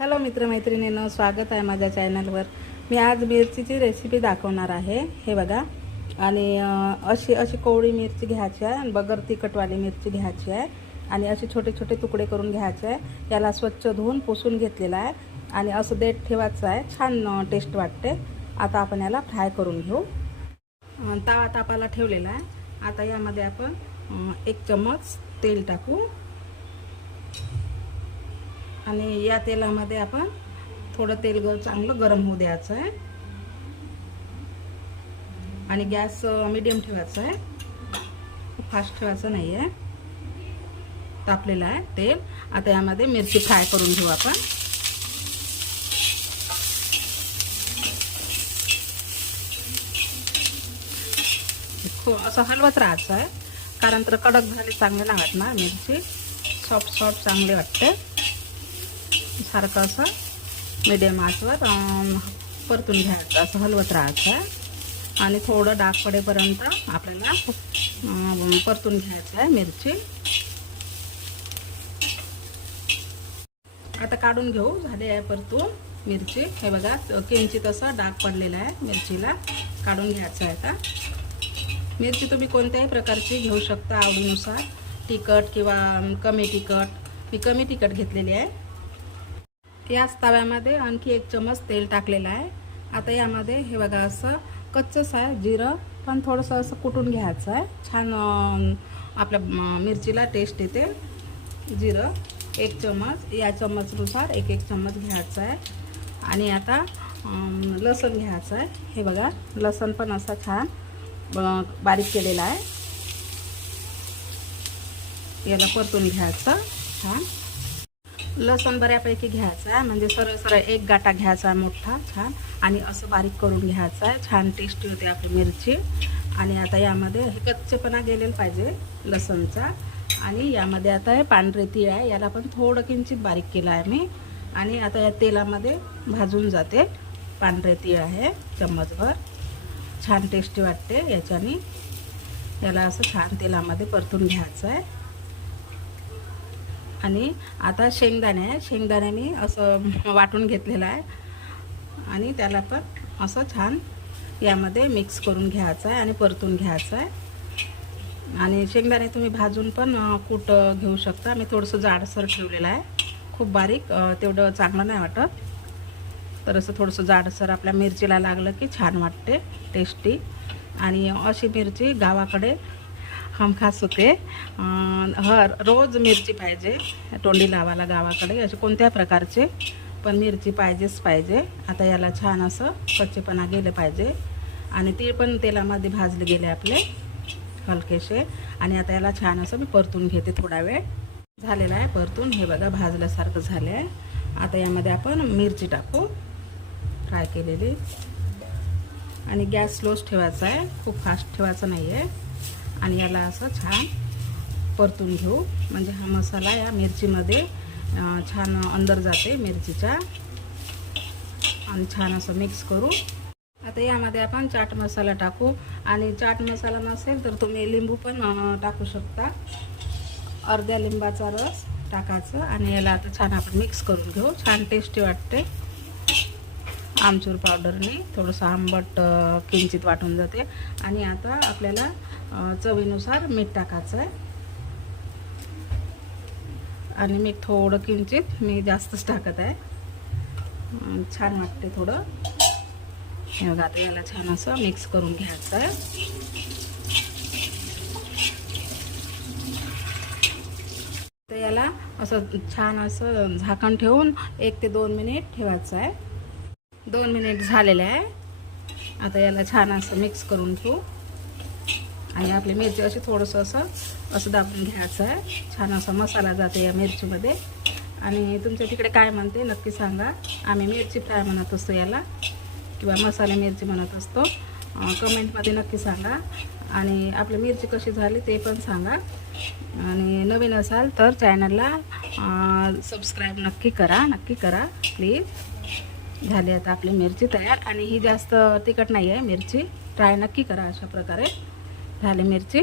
Hello मित्रमैत्रिणींनो स्वागत आहे माझ्या चॅनलवर. मी आज मिरचीची रेसिपी दाखवणार आहे. हे बघा. आणि अशी अशी कोवळी मिरची घ्यायची आहे आणि बगर तिखटवाली मिरची घ्यायची आहे. आणि असे छोटे छोटे तुकडे करून घ्यायचे आहे. याला स्वच्छ धुवून पुसून घेतलेला आहे. आणि असं देठ ठेवायचं आहे. छान टेस्ट वाटते. आता आपण याला फ्राय करून घेऊ. अं, तवा तापाला ठेवलेला आहे. आता यामध्ये आपण एक चम्मच तेल टाकू. आणि या तेलामध्ये आपण थोडं तेल ग चांगलं गरम होऊ द्यायचं आहे. आणि गॅस मिडियम ठेवायचा आहे. फास्ट ठेवायचं नाही आहे. तापलेलं आहे तेल. आता यामध्ये मिरची फ्राय करून घेऊ आपण. खो असं हलवत राहायचं आहे. कारण तर कडक झाली चांगले नाही वाटणार मिरची. सॉफ्ट सॉफ्ट चांगले वाटते. सारखं असं मिडियम आचवर परतून घ्यायचं असं हलवत राहायचं. आहे आणि थोडं डाग पडेपर्यंत आपल्याला परतून घ्यायचं आहे मिरची. आता काढून घेऊ झाले आहे परतून मिरची. हे बघा किंचित असं डाग पडलेला आहे मिरचीला. काढून घ्यायचं आहे आता. मिरची तुम्ही कोणत्याही प्रकारची घेऊ शकता आवडीनुसार. तिखट किंवा कमी तिखट. मी कमी तिखट घेतलेली आहे. याच तव्यामध्ये आणखी एक चमच तेल टाकलेलं आहे. आता यामध्ये हे बघा असं कच्चंच आहे जिरं पण थोडंसं असं कुटून घ्यायचं आहे. छान आपल्या मिरचीला टेस्ट येते. जिरं एक चमच या चमचनुसार एक एक चमच घ्यायचा आहे. आणि आता लसूण लसण घ्यायचं आहे. हे बघा लसण पण असं छान बारीक केलेला आहे. याला परतून घ्यायचं. छान. लसूण बऱ्यापैकी घ्यायचं आहे. म्हणजे सरळ सरळ एक गाटा घ्यायचा आहे मोठा छान. आणि असं बारीक करून घ्यायचं आहे. छान टेस्टी होते आपली मिरची. आणि आता यामध्ये हे कच्चेपणा गेलेला पाहिजे लसूणचा. आणि यामध्ये आता हे पांढरे तीळ आहे. याला पण थोडं किंचित बारीक केलं आहे मी. आणि आता या तेलामध्ये भाजून जाते. पांढरे तीळ आहे चम्मचभर. छान टेस्टी वाटते याच्याने. याला असं छान तेलामध्ये परतून घ्यायचं आहे. आणि आता शेंगदाणे आहे शेंगदाणे मी असं वाटून घेतलेलं आहे. आणि त्याला पण असं छान यामध्ये मिक्स करून घ्यायचं आहे आणि परतून घ्यायचं आहे. आणि शेंगदाणे तुम्ही भाजून पण कूट घेऊ शकता. मी थोडंसं जाडसर ठेवलेलं आहे. खूप बारीक तेवढं चांगलं नाही वाटत. तर असं थोडंसं जाडसर आपल्या मिरचीला लागलं की छान वाटते टेस्टी आणि अशी मिरची गावाकडे हमखास होते हर रोज मिरची पाहिजे तोंडी लावायला गावाकडे असे कोणत्या प्रकारचे पण मिरची पाहिजेच पाहिजे. आता याला छान असं कच्चेपणा गेलं पाहिजे. आणि ती पण तेलामध्ये भाजले गेले आपले हलकेसे. आणि आता याला छान असं मी परतून घेते थोडा वेळ. झालेला आहे परतून हे बघा भाजल्यासारखं झालं आहे आता यामध्ये आपण मिरची टाकू. फ्राय केलेली. आणि गॅस स्लोच ठेवायचा आहे. खूप फास्ट ठेवायचा नाही आहे आणि याला असं छान परतून घेऊ. म्हणजे हा मसाला या मिरचीमध्ये छान अंदर जाते मिरचीच्या. आणि छान असं मिक्स करू. आता यामध्ये आपण चाट मसाला टाकू. आणि चाट मसाला नसेल तर तुम्ही लिंबू पण टाकू शकता. अर्ध्या लिंबाचा रस टाकायचं. आणि याला आता छान आपण मिक्स करून घेऊ. छान टेस्टी वाटते. आमचूर पावडरने थोडंसं आंबट किंचित वाटून जाते. आणि आता आपल्याला चवीनुसार मीठ टाकायचं आहे. आणि मीठ थोडं किंचित मी जास्तच टाकत आहे. छान वाटते थोडं. हे बघा आता याला छान असं मिक्स करून घ्यायचं आहे. तर याला असं छान असं झाकण ठेवून एक ते दोन मिनिट ठेवायचं आहे. दोन मिनिट झालेले आहे. आता याला छान असं मिक्स करून घेऊ. आणि आपली मिरची अशी थोडंसं असं असं दाबून घ्यायचं आहे. छान असा मसाला जाते या मिरचीमध्ये. आणि तुमच्या तिकडे काय म्हणते नक्की सांगा. आम्ही मिरची फ्राय म्हणत असतो याला किंवा मसाला मिरची म्हणत असतो. कमेंटमध्ये नक्की सांगा. आणि आपली मिरची कशी झाली ते पण सांगा. आणि नवीन असाल तर चॅनलला सबस्क्राईब नक्की करा नक्की करा प्लीज झाली आता आपली मिरची तयार. आणि ही जास्त तिखट नाही आहे मिरची. ट्राय नक्की करा अशा प्रकारे झाली मिरची.